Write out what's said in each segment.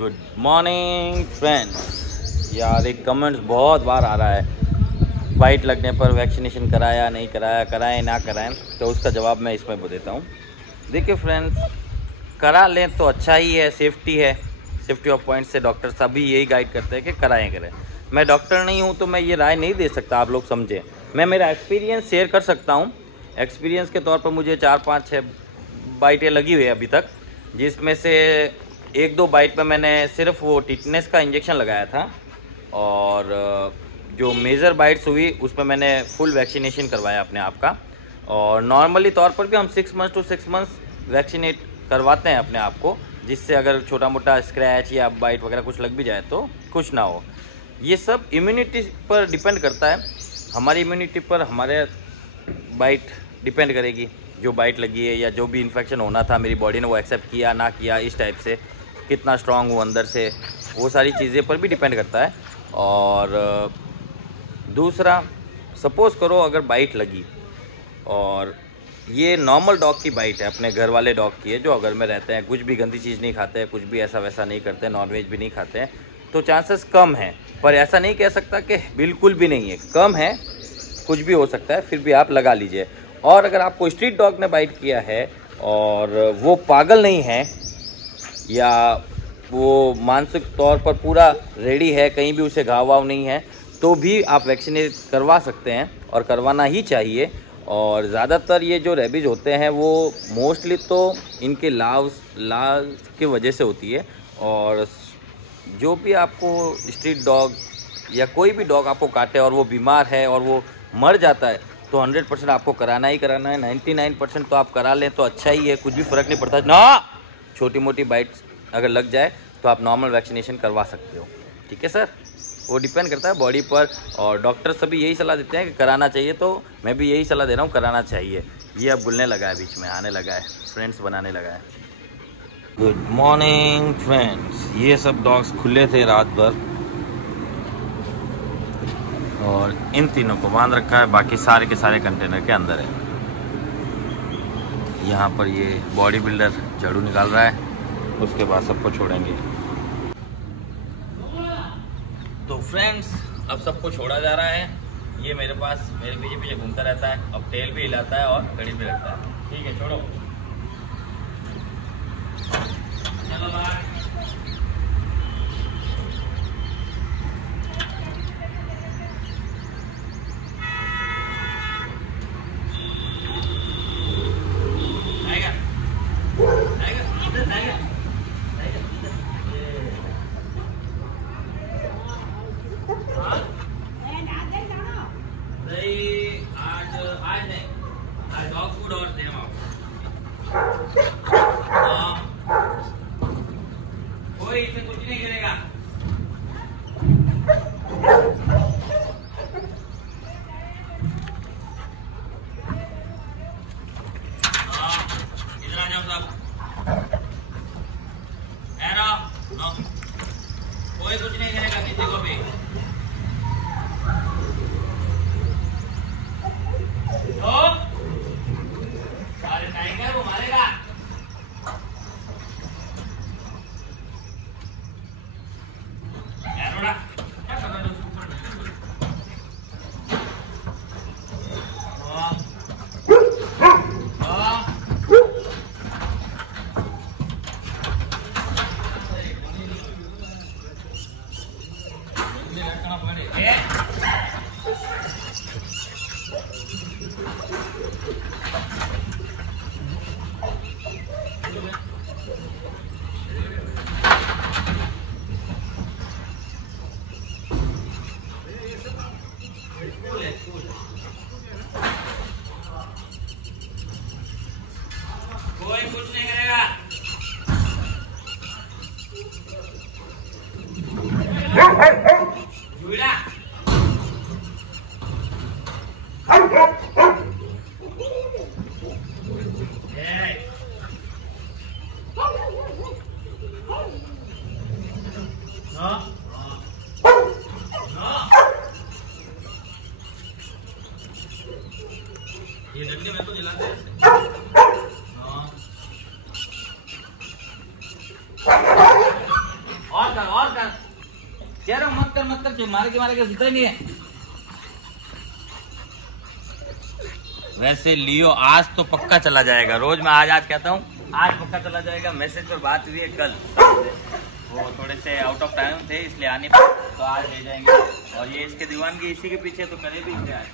Good morning friends. यार एक comments बहुत बार आ रहा है, बाइट लगने पर वैक्सीनेशन कराया नहीं कराया, कराएं ना कराएं, तो उसका जवाब मैं इसमें देता हूँ। देखिए फ्रेंड्स, करा लें तो अच्छा ही है, सेफ्टी है। सेफ्टी ऑफ पॉइंट से डॉक्टर सभी यही गाइड करते हैं कि कराएं करें। मैं डॉक्टर नहीं हूँ तो मैं ये राय नहीं दे सकता, आप लोग समझें। मैं मेरा एक्सपीरियंस शेयर कर सकता हूँ। एक्सपीरियंस के तौर पर मुझे 4-5-6 बाइटें लगी हुई है अभी तक, जिसमें से 1-2 बाइट में मैंने सिर्फ वो टिटनेस का इंजेक्शन लगाया था, और जो मेजर बाइट्स हुई उसमें मैंने फुल वैक्सीनेशन करवाया अपने आप का। और नॉर्मली तौर पर भी हम 6 मंथ्स टू 6 मंथ्स वैक्सीनेट करवाते हैं अपने आप को, जिससे अगर छोटा मोटा स्क्रैच या बाइट वगैरह कुछ लग भी जाए तो कुछ ना हो। ये सब इम्यूनिटी पर डिपेंड करता है, हमारी इम्यूनिटी पर हमारे बाइट डिपेंड करेगी। जो बाइट लगी है या जो भी इन्फेक्शन होना था मेरी बॉडी ने वो एक्सेप्ट किया ना किया, इस टाइप से कितना स्ट्रांग हूँ अंदर से, वो सारी चीज़ें पर भी डिपेंड करता है। और दूसरा, सपोज़ करो अगर बाइट लगी और ये नॉर्मल डॉग की बाइट है, अपने घर वाले डॉग की है, जो घर में रहते हैं, कुछ भी गंदी चीज़ नहीं खाते हैं, कुछ भी ऐसा वैसा नहीं करते, नॉनवेज भी नहीं खाते हैं, तो चांसेस कम हैं। पर ऐसा नहीं कह सकता कि बिल्कुल भी नहीं है, कम है, कुछ भी हो सकता है, फिर भी आप लगा लीजिए। और अगर आपको स्ट्रीट डॉग ने बाइट किया है और वो पागल नहीं है या वो मानसिक तौर पर पूरा रेडी है, कहीं भी उसे घाव वाव नहीं है, तो भी आप वैक्सीनेट करवा सकते हैं और करवाना ही चाहिए। और ज़्यादातर ये जो रेबीज़ होते हैं वो मोस्टली तो इनके लाव की वजह से होती है। और जो भी आपको स्ट्रीट डॉग या कोई भी डॉग आपको काटे और वो बीमार है और वो मर जाता है, तो 100% आपको कराना ही कराना है। 99% तो आप करा लें तो अच्छा ही है, कुछ भी फ़र्क नहीं पड़ता ना। छोटी मोटी बाइट्स अगर लग जाए तो आप नॉर्मल वैक्सीनेशन करवा सकते हो, ठीक है सर। वो डिपेंड करता है बॉडी पर, और डॉक्टर सभी यही सलाह देते हैं कि कराना चाहिए, तो मैं भी यही सलाह दे रहा हूँ, कराना चाहिए। ये अब गुलने लगा है, बीच में आने लगा है, फ्रेंड्स बनाने लगा है। Good morning friends. ये सब डॉग्स खुले थे रात भर और इन तीनों को बांध रखा है, बाकी सारे के सारे कंटेनर के अंदर है। यहाँ पर ये बॉडी बिल्डर झाड़ू निकाल रहा है, उसके बाद सबको छोड़ेंगे। तो फ्रेंड्स, अब सबको छोड़ा जा रहा है। ये मेरे पास मेरे पीछे पीछे घूमता रहता है, अब टेल भी हिलाता है और घड़ी भी रखता है। ठीक है, छोड़ो, चलो बाहर। डॉग फूड और दे कोई इसे कुछ नहीं करेगा। इधर आ जाओ सब, नो, कोई कुछ नहीं करेगा किसी को भी। टाइगर वो मारेगा। कोई कुछ नहीं करेगा। जुड़ा ये डंडे में तो जलाते हैं। कर। चेहरा मत कर, मारे के सुधर नहीं है। वैसे लियो आज तो पक्का चला जाएगा, रोज मैं आज कहता हूँ, आज पक्का चला जाएगा। मैसेज पर बात हुई है कल, वो थोड़े से आउट ऑफ टाइम थे इसलिए आने पर, तो आज ले जाएंगे। और ये इसके दीवानगी इसी के पीछे तो करे भी क्या आज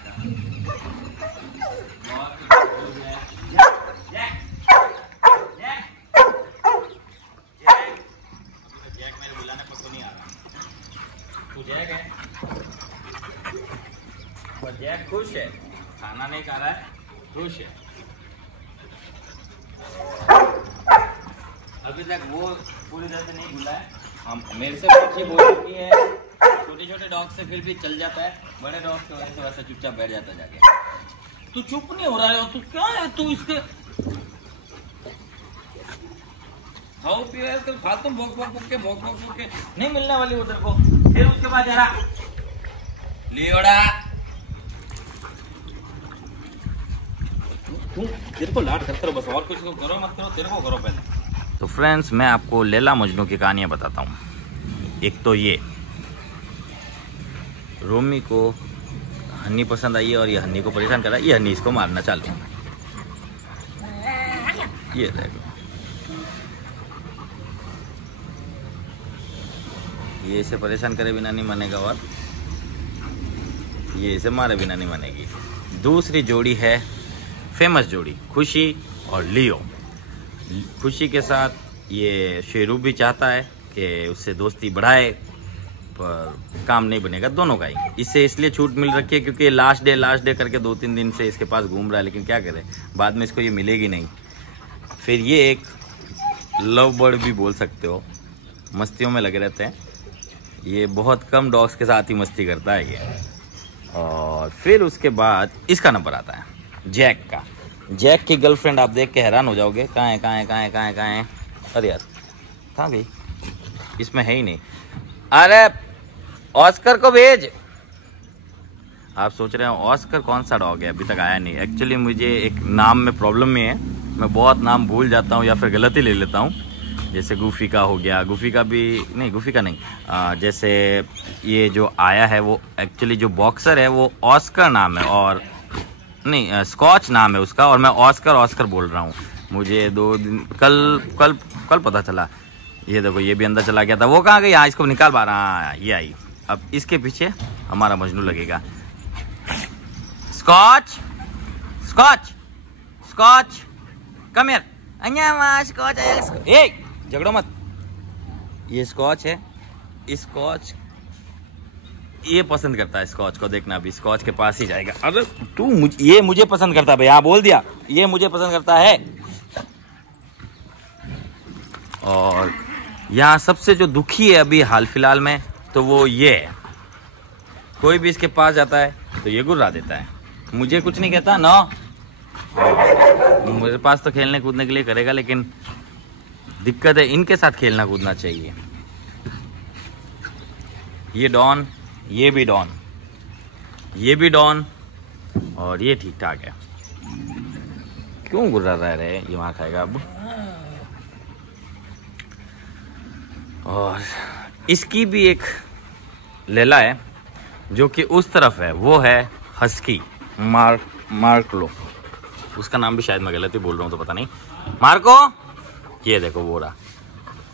जैक मेरे बुलाने पर तो नहीं आ रहा। तू जैक है और जैक खुश है, खाना नहीं खा रहा है, खुश है। अभी तक वो पूरी तरह से नहीं घुला है। हम मेरे से पीछे बोल रही है, छोटे डॉग से फिर भी चल जाता है, बड़े डॉग की वजह से वैसे चुपचाप बैठ जाता है जाके। तू चुप नहीं हो रहा है, तू क्या है, तू इसके खाओ पियो है, फालतू भोग के नहीं मिलने वाली उधर को। फिर उसके बाद जरा लियोड़ा तेरे को लाड करते रहो बस, और कुछ करो मत करो, तेरे को करो पहले। तो फ्रेंड्स, मैं आपको लैला मजनू की कहानियां बताता हूँ। एक तो ये रोमी को हन्नी पसंद आई है और ये हन्नी को परेशान कर रहा है, ये हन्नी इसको मारना चालू। ये देखो, ये इसे परेशान करे बिना नहीं मानेगा और ये इसे मारे बिना नहीं मानेगी। दूसरी जोड़ी है फेमस जोड़ी, खुशी और लियो। खुशी के साथ ये शेरू भी चाहता है कि उससे दोस्ती बढ़ाए, पर काम नहीं बनेगा दोनों का ही। इसे इसलिए छूट मिल रखी है क्योंकि लास्ट डे करके 2-3 दिन से इसके पास घूम रहा है, लेकिन क्या करे, बाद में इसको ये मिलेगी नहीं। फिर ये एक लव बर्ड भी बोल सकते हो, मस्तियों में लगे रहते हैं। ये बहुत कम डॉग्स के साथ ही मस्ती करता है ये। और फिर उसके बाद इसका नंबर आता है जैक का। जैक की गर्लफ्रेंड आप देख के हैरान हो जाओगे, कहाँ है। अरे यार कहाँ गई, इसमें है ही नहीं। अरे ऑस्कर को भेज। आप सोच रहे हो ऑस्कर कौन सा डॉग है, अभी तक आया नहीं। एक्चुअली मुझे एक नाम में प्रॉब्लम में है, मैं बहुत नाम भूल जाता हूँ या फिर गलती ले लेता हूँ। जैसे गुफी का हो गया, गुफी का नहीं, जैसे ये जो आया है वो एक्चुअली जो बॉक्सर है वो ऑस्कर नाम है, और नहीं स्कॉच नाम है उसका, और मैं ऑस्कर बोल रहा हूँ। मुझे 2 दिन कल पता चला। ये देखो, ये भी अंदर चला गया था, वो कहाँ गई, यहाँ इसको निकाल पा रहा, ये आई। अब इसके पीछे हमारा मजनू लगेगा। स्कॉच कम हियर, स्कॉच आया। ए झगड़ो मत, ये स्कॉच है। स्कॉच ये पसंद करता है, स्कॉच को देखना, अभी स्कॉच के पास ही जाएगा। अरे तू ये मुझे पसंद करता है भैया, बोल दिया, ये मुझे पसंद करता है। और यहाँ सबसे जो दुखी है अभी हाल फिलहाल में, तो वो ये है। कोई भी इसके पास जाता है तो ये गुर्रा देता है, मुझे कुछ नहीं कहता ना। मेरे पास तो खेलने कूदने के लिए करेगा, लेकिन दिक्कत है इनके साथ खेलना कूदना चाहिए। ये डॉन, ये भी डॉन, और ये ठीक ठाक है। क्यों गुर्रा रह रहे, ये वहां खाएगा अब। और इसकी भी एक लैला है जो कि उस तरफ है, वो है हस्की, मार्क लो। उसका नाम भी शायद मैं गलत ही बोल रहा हूँ, तो पता नहीं। मार्को, ये देखो वो रहा,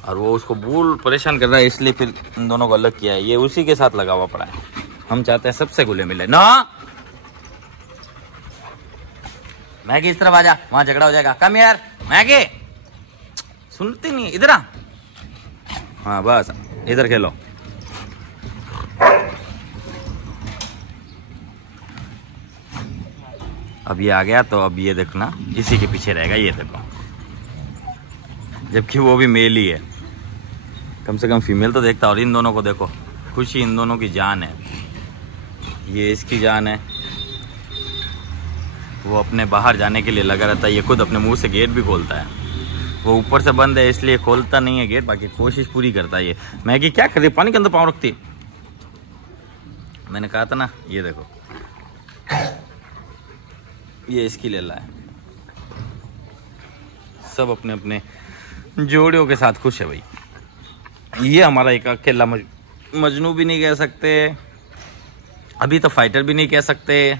और वो उसको भूल परेशान कर रहा है, इसलिए फिर इन दोनों को अलग किया है। ये उसी के साथ लगा हुआ पड़ा है। हम चाहते हैं सबसे घुले मिले ना। मैगी इस तरफ आजा, वहां झगड़ा हो जाएगा। कम यार मैगी, सुनती नहीं, इधर आ। हाँ बस इधर खेलो। अब ये आ गया, तो अब ये देखना इसी के पीछे रहेगा। ये देखो, जबकि वो भी मेल ही है, कम से कम फीमेल तो देखता। और इन दोनों को देखो, खुशी इन दोनों की जान है, ये इसकी जान है। वो अपने बाहर जाने के लिए लगा रहता है, ये खुद अपने मुंह से गेट भी खोलता है। वो ऊपर से बंद है इसलिए खोलता नहीं है गेट, बाकी कोशिश पूरी करता है। ये मैगी क्या कर रही, पानी के अंदर पाँव रखती। मैंने कहा था ना, ये देखो, ये इसकी लैला है। सब अपने अपने जोड़ियों के साथ खुश है भाई। ये हमारा एक अकेला मजनू भी नहीं कह सकते, अभी तो फाइटर भी नहीं कह सकते,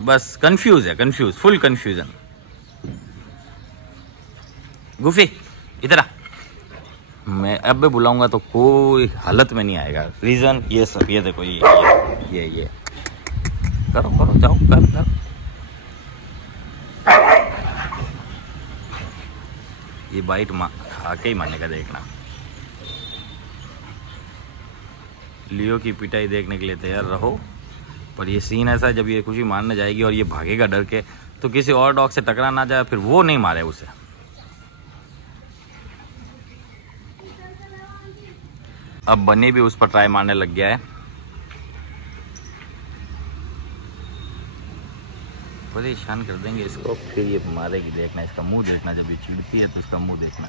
बस कंफ्यूज है, कंफ्यूज, फुल कंफ्यूजन। गुफी इधर आ, मैं अब भी बुलाऊंगा तो कोई हालत में नहीं आएगा। रीजन ये सब, ये देखो, ये करो करो, जाओ कर। ये बाइट खा के ही मारने का देखना। लियो की पिटाई देखने के लिए तैयार रहो। पर ये सीन ऐसा है, जब ये खुशी मारने जाएगी और ये भागेगा डर के, तो किसी और डॉग से टकरा ना जाए, फिर वो नहीं मारे उसे। अब बनी भी उस पर ट्राई मारने लग गया है। परेशान कर देंगे इसको, फिर ये मारेगी, देखना इसका मुंह देखना, जब ये चिढ़ती है तो इसका मुंह देखना।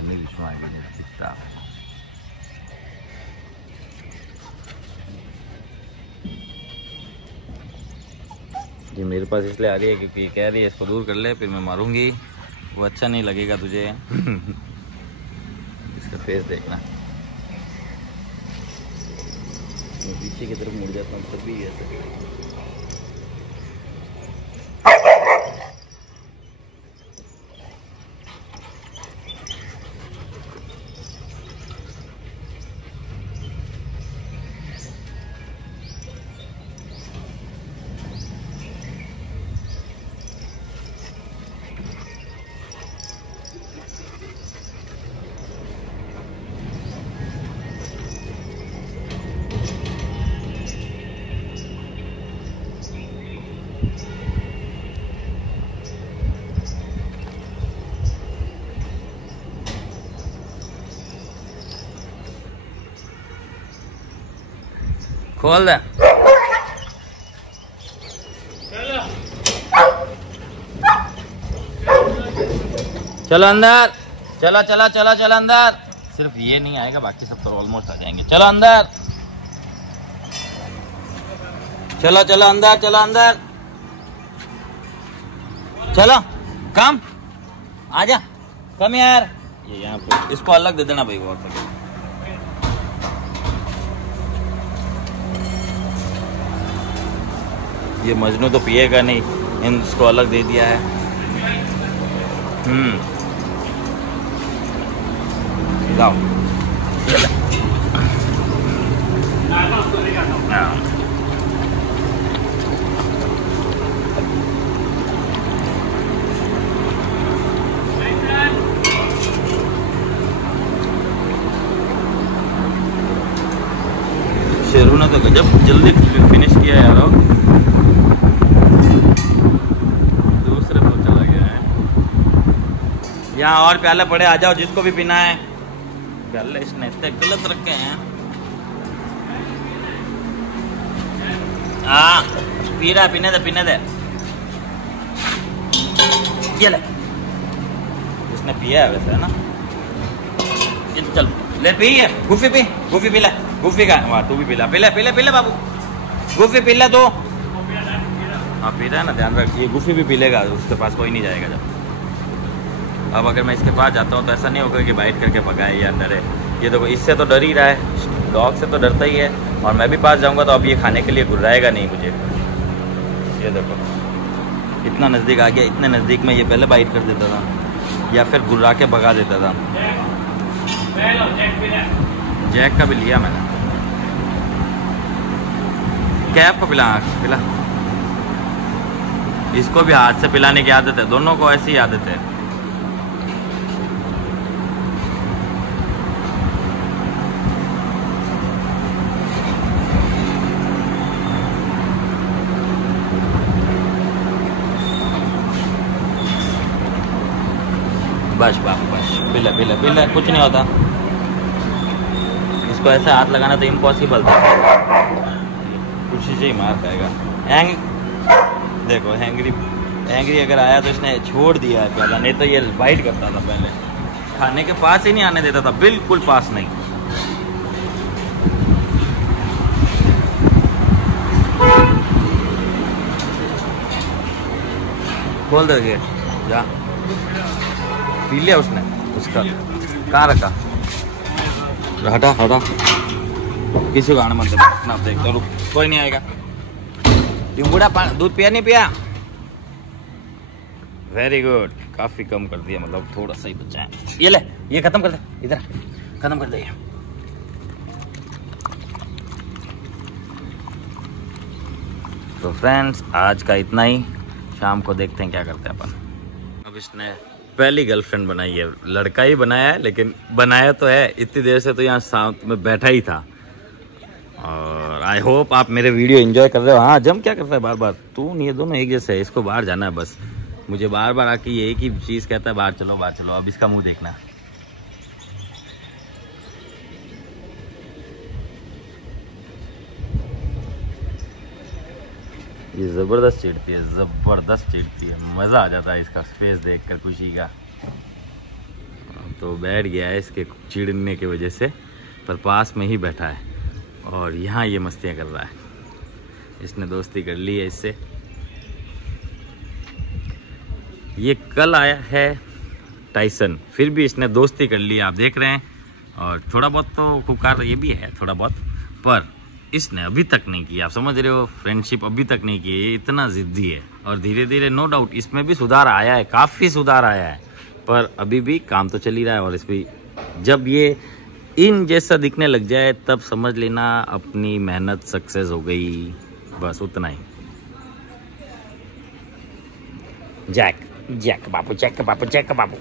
नहीं विश्वास दिखता। ये मेरे पास इसलिए आ रही है क्योंकि ये कह रही है इसको दूर कर ले, फिर मैं मारूंगी, वो अच्छा नहीं लगेगा तुझे। इसका फेस देखना। मैं पीछे की तरफ मुड़ जाता हूँ तब भी ऐसे। खोल दे। चलो अंदर, चला चला चला चला अंदर। सिर्फ ये नहीं आएगा, बाकी सब तो ऑलमोस्ट आ जाएंगे। चलो अंदर, चलो चलो अंदर, चलो अंदर, चलो कम, आजा, कम यार। ये यहाँ पे इसको अलग दे देना भाई, बहुत ये मजनू तो पिएगा नहीं, इसको अलग दे दिया है। जाओ। शेरू ने तो गजब जल्दी फिनिश किया यार। दूसरे पर चला गया है। यहाँ और प्याले पड़े, आ जाओ जिसको भी पीना है। प्याले इसने इतने गलत रखे हैं। हाँ पी रहा, पीने दे, पीने दे। ये ले, इसने पिया है वैसे, है ना। ये चल ले, पी है। गुफी पी, गुफी पी ले। गुफी का वहाँ तू भी पिला, पिले पिले पिले बाबू, गुफी पी ले तू। हाँ पी रहा है ना, ध्यान रख। ये गुफी भी पी लेगा, उसके पास कोई नहीं जाएगा जब। अब अगर मैं इसके पास जाता हूँ तो ऐसा नहीं होगा कि बाइट करके भगाए या डरे। ये देखो, इससे तो डर ही रहा है, डॉग से तो डरता ही है। और मैं भी पास जाऊँगा तो अब ये खाने के लिए घुराएगा नहीं मुझे। ये देखो इतना नज़दीक आ गया, इतने नज़दीक में ये पहले बाइट कर देता था या फिर घुरा के भगा देता था। जैक का भी लिया मैंने। कैप को पिला, पिला। इसको भी हाथ से पिलाने की आदत है, दोनों को ऐसी आदत है। बस बाप बस, पिला पिला पिला, कुछ नहीं होता। इसको ऐसे हाथ लगाना तो इम्पॉसिबल था, कुछ से ही मार पाएगा। देखो हैंगरी अगर आया तो इसने छोड़ दिया है पहला, नहीं तो ये बाइट करता था पहले। खाने के पास ही नहीं आने देता था, बिल्कुल पास नहीं। खोल दे जा, पी लिया उसने, उसका कहाँ रखा। हटा हटा, किसी को आने मत देना, देख तो कोई नहीं आएगा। टिंबुड़ा दूध पिया नहीं पिया? वेरी गुड, काफी कम कर दिया, मतलब थोड़ा सा ही बचा है। ये ले, ये खत्म कर दे, इधर खत्म कर दे ये। तो फ्रेंड्स आज का इतना ही, शाम को देखते हैं क्या करते हैं अपन। अब इसने पहली गर्लफ्रेंड बनाई है, लड़का ही बनाया है, लेकिन बनाया तो है, इतनी देर से तो यहाँ साथ में बैठा ही था। और आई होप आप मेरे वीडियो एंजॉय कर रहे हो। हाँ जम क्या करता है बार बार, तू नहीं, ये दोनों एक जैसे है, इसको बाहर जाना है बस। मुझे बार बार आके ये एक ही चीज़ कहता है, बाहर चलो बाहर चलो। अब इसका मुंह देखना। ये ज़बरदस्त चिढ़ती है, ज़बरदस्त चिढ़ती है, मज़ा आ जाता है इसका फेस देख कर, खुशी का। तो बैठ गया है इसके चिढ़ने की वजह से, पर पास में ही बैठा है और यहाँ ये मस्तियाँ कर रहा है। इसने दोस्ती कर ली है इससे। ये कल आया है टाइसन, फिर भी इसने दोस्ती कर ली, आप देख रहे हैं। और थोड़ा बहुत तो खुकार ये भी है थोड़ा बहुत, पर इसने अभी तक नहीं किया, आप समझ रहे हो, फ्रेंडशिप अभी तक नहीं की। ये इतना जिद्दी है और धीरे धीरे नो डाउट इसमें भी सुधार आया है, काफ़ी सुधार आया है, पर अभी भी काम तो चल ही रहा है। और इसमें जब ये इन जैसा दिखने लग जाए तब समझ लेना अपनी मेहनत सक्सेस हो गई, बस उतना ही। जैक जैक बाबू, जैक बाबू, जैक बाबू।